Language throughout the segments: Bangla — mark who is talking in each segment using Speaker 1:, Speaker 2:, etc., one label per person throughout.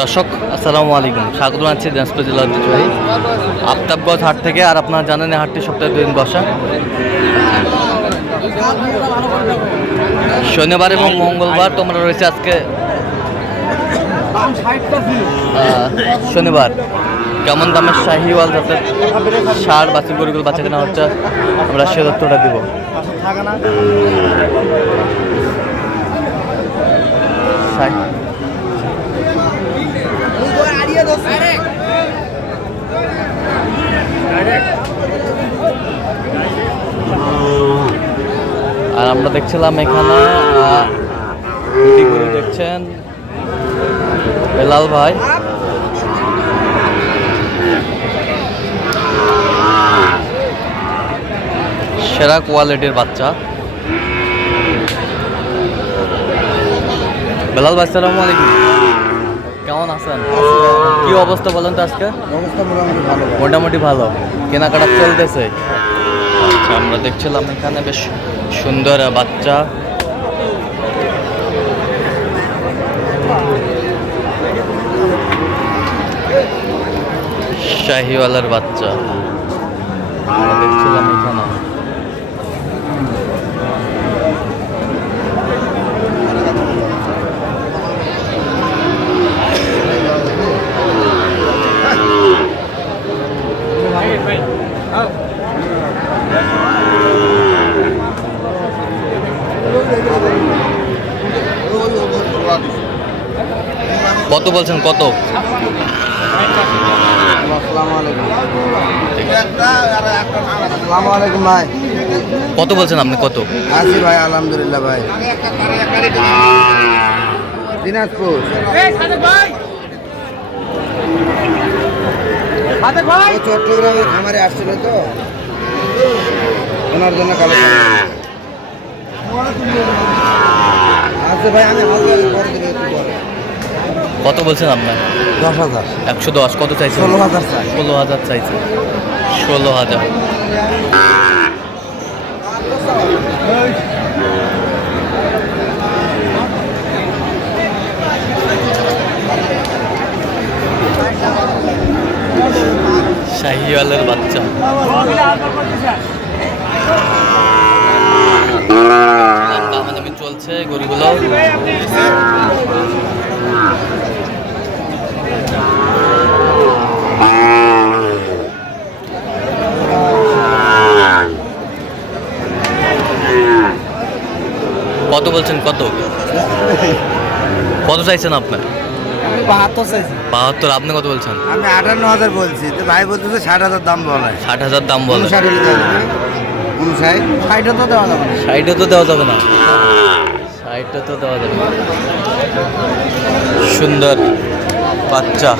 Speaker 1: দর্শক, আসসালামু আলাইকুম। স্বাগত জানাচ্ছি দিনাজপুর জেলা ঐতিহ্যবাহী আফতাবগঞ্জ হাট থেকে, আর আপনারা জানেন হাটটি সপ্তাহে দুদিন বসা। শনিবার এবং মঙ্গলবার তোমরা রয়েছে আজকে শনিবার। কেমন দামের শাহিওয়াল যাতে সার বাছুর গরুগুলো বাচ্চা কেনা হচ্ছে, আমরা সে তথ্যটা দিব। শাহি- আমরা দেখছিলাম এখানে গরু দেখছেন। বেলাল ভাই। সেরা কোয়ালিটির বাচ্চা। বেলাল ভাই সালাম আলাইকুম। কেমন আছেন? কি অবস্থা বলেন তো আজকে?
Speaker 2: অবস্থা মোটামুটি ভালো
Speaker 1: মোটামুটি ভালো। কেনাকাটা চলতেছে। আচ্ছা আমরা দেখছিলাম এখানে বেশ সুন্দর বাচ্চা। শাহিওয়ালার বাচ্চা। দেখছিলাম এখানে। কত বলছেন কত?
Speaker 2: আসসালামু আলাইকুম আলাইকুম ভাই।
Speaker 1: কত বলছেন আপনি কত?
Speaker 2: আছি ভাই আলহামদুলিল্লাহ ভাই। দিনাজপুর। চট্টগ্রামের খামারে আসছিল তো। ওনার জন্য কালো আচ্ছা ভাই আমি হালকা করে দেবো
Speaker 1: কত বলছেন আপনার?
Speaker 2: দশ হাজার।
Speaker 1: একশো দশ কত চাইছেন?
Speaker 2: ষোলো হাজার
Speaker 1: ষোলো হাজার চাইছে ষোলো হাজার। শাহিওয়ালের বাচ্চা। দামাদামি চলছে গরুগুলো কত বলছেন কত? কত চাইছেন আপনার?
Speaker 2: বাহাত্তর চাইছি।
Speaker 1: বাহাত্তর আপনি কত বলছেন?
Speaker 2: আমি আটান্ন হাজার বলছি তো ভাই বলতেছে ষাট হাজার দাম বলা।
Speaker 1: ষাট হাজার দাম
Speaker 2: যাবে। ষাটও তো দেওয়া যাবে না।
Speaker 1: ষাটও তো দেওয়া যাবে না। ষাটও তো দেওয়া যাবে না। সুন্দর বাচ্চা।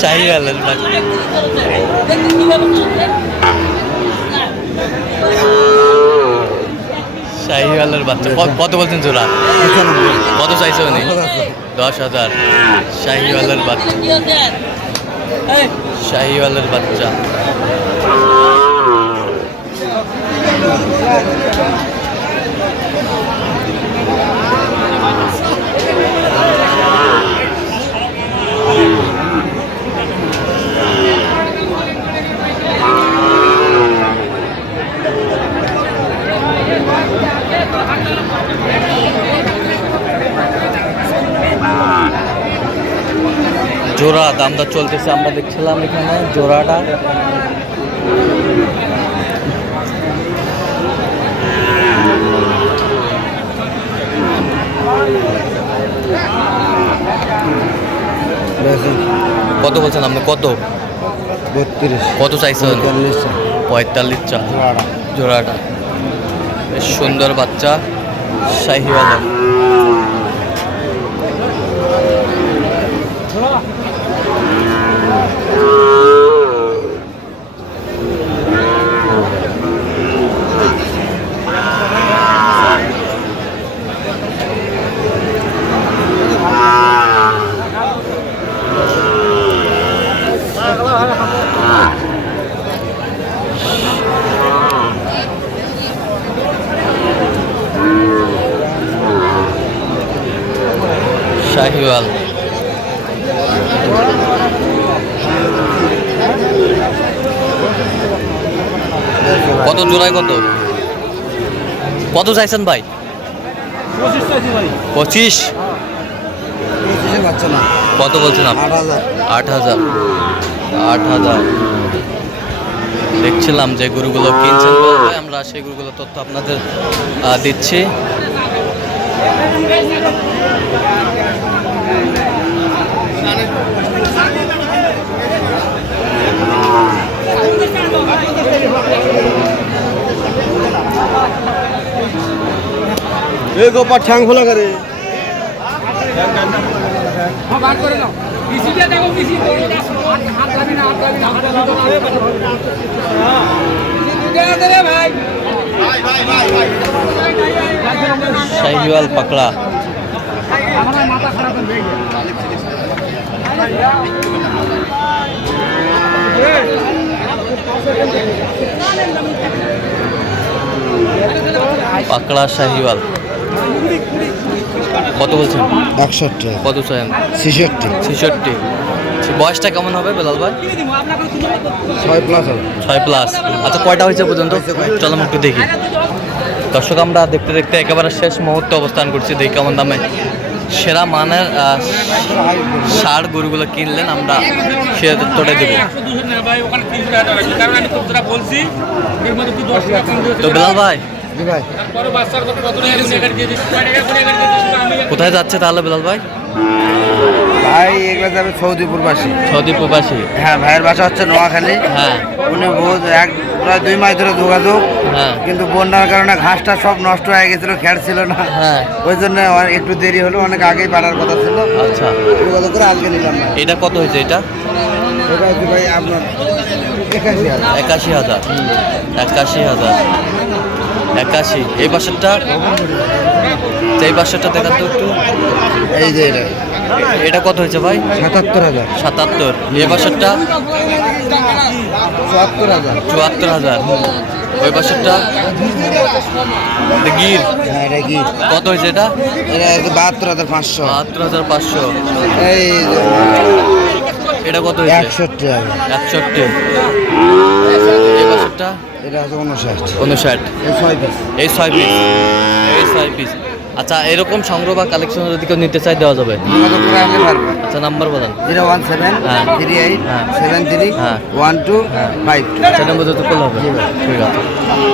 Speaker 1: শাহিওয়ালের বাচ্চা। শাহিওয়ালের বাচ্চা কত বলছেন চোরা কত চাইছে উনি? দশ হাজার। শাহিওয়ালের বাচ্চা। শাহিওয়ালের বাচ্চা। জোড়া দামটা চলতেছে আমরা দেখছিলাম এখানে জোড়াটা। কত বলছেন আপনি? কত?
Speaker 2: বত্রিশ।
Speaker 1: কত চাইছেন? পঁয়তাল্লিশ চা
Speaker 2: জোড়াটা।
Speaker 1: জোড়াটা। বেশ সুন্দর বাচ্চা শাহিওয়ালা। শাহিওয়াল কত জোড়ায় কত? কত চাইছেন ভাই? পঁচিশ কত বলছেন
Speaker 2: আট হাজার।
Speaker 1: আট হাজার। দেখছিলাম যে গরুগুলো কিনছেন বলতে আমরা সেই গরুগুলো তথ্য আপনাদের দিচ্ছি।
Speaker 2: এ গোপার ঠ্যাং খোলা করে।
Speaker 1: শাহিওয়াল পাকড়া। পাকড়া শাহিওয়াল। কত বলছেন?
Speaker 2: একষট্টি।
Speaker 1: কত চান
Speaker 2: ছেষট্টি।
Speaker 1: ছেষট্টি। বয়সটা কেমন হবে বেলাল ভাই?
Speaker 2: ছয় প্লাস হবে।
Speaker 1: ছয় প্লাস আচ্ছা কয়টা হয়েছে পর্যন্ত? চলো একটু দেখি। দর্শক আমরা দেখতে দেখতে একেবারে শেষ মুহূর্তে অবস্থান করছি। দেখি কেমন দামে সেরা মানের ষাঁড় গরুগুলো কিনলেন আমরা সে তথ্যটা দেবো। তো বেলাল ভাই কোথায় যাচ্ছে তাহলে বেলাল ভাই?
Speaker 2: ভাই এগুলো যাবে সৌদি প্রবাসী
Speaker 1: সৌদি প্রবাসী
Speaker 2: হ্যাঁ ভাইয়ের বাসা হচ্ছে নোয়াখালী।
Speaker 1: হ্যাঁ।
Speaker 2: উনি বহুত এক প্রায় দুই মাস ধরে যোগাযোগ
Speaker 1: হ্যাঁ।
Speaker 2: কিন্তু বন্যার কারণে ঘাসটা সব নষ্ট হয়ে গেছিল খেয়াল ছিল না।
Speaker 1: হ্যাঁ।
Speaker 2: ওই জন্য একটু দেরি হলো অনেক আগেই বাড়ার কথা ছিল।
Speaker 1: আচ্ছা।
Speaker 2: যোগাযোগ করে আজকে নিলাম। না
Speaker 1: এটা কত হয়েছে এটা?
Speaker 2: হচ্ছে ভাই আপনার একাশি হাজার।
Speaker 1: একাশি হাজার। একাশি হাজার। একাশি। এই বাসেরটা এই বাসেরটা দেখান তো একটু।
Speaker 2: এই যে এটা।
Speaker 1: এটা কত হয়েছে ভাই?
Speaker 2: সাতাত্তর হাজার।
Speaker 1: সাতাত্তর। এ বাসেরটা
Speaker 2: চুয়াত্তর হাজার।
Speaker 1: চুয়াত্তর হাজার। ওই বাসেরটা গির?
Speaker 2: হ্যাঁ এটা
Speaker 1: কত হয়েছে এটা?
Speaker 2: এটা বাহাত্তর হাজার পাঁচশো।
Speaker 1: বাহাত্তর হাজার পাঁচশো।
Speaker 2: এই
Speaker 1: এটা কত হয়েছে?
Speaker 2: একষট্টি
Speaker 1: একষট্টি। এই
Speaker 2: এটা হচ্ছে উনষাট
Speaker 1: উনষাট
Speaker 2: এই ছয় পিস।
Speaker 1: এই ছয় পিস। এই ছয় পিস। আচ্ছা এরকম সংগ্রহ বা কালেকশন যদি কেউ নিতে চাই দেওয়া যাবে? আচ্ছা নাম্বার বলেন।
Speaker 2: জিরো ওয়ান সেভেন
Speaker 1: হ্যাঁ।
Speaker 2: থ্রি এইট
Speaker 1: হ্যাঁ।
Speaker 2: সেভেন থ্রি
Speaker 1: হ্যাঁ।
Speaker 2: ওয়ান টু ফাইভ
Speaker 1: সেটা নম্বর যত করলে হবে। ঠিক আছে।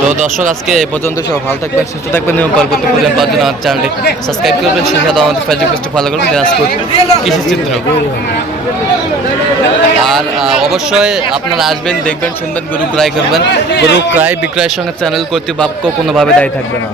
Speaker 1: তো দর্শক আজকে এই পর্যন্ত সব ভালো থাকবেন সুস্থ থাকবেন এবং পরবর্তী প্রয়োজন পাওয়ার জন্য আমার চ্যানেলটি সাবস্ক্রাইব করবেন সেই সাথে আমাদের ফেসবুক পেজটি ফলো করবেন দিনাজপুর কৃষি চিত্র আর অবশ্যই আপনারা আসবেন দেখবেন শুনবেন গরু ক্রয় করবেন। গরু ক্রয় বিক্রয়ের সঙ্গে চ্যানেল কর্তৃপক্ষ কোনোভাবে দায়ী থাকবে না।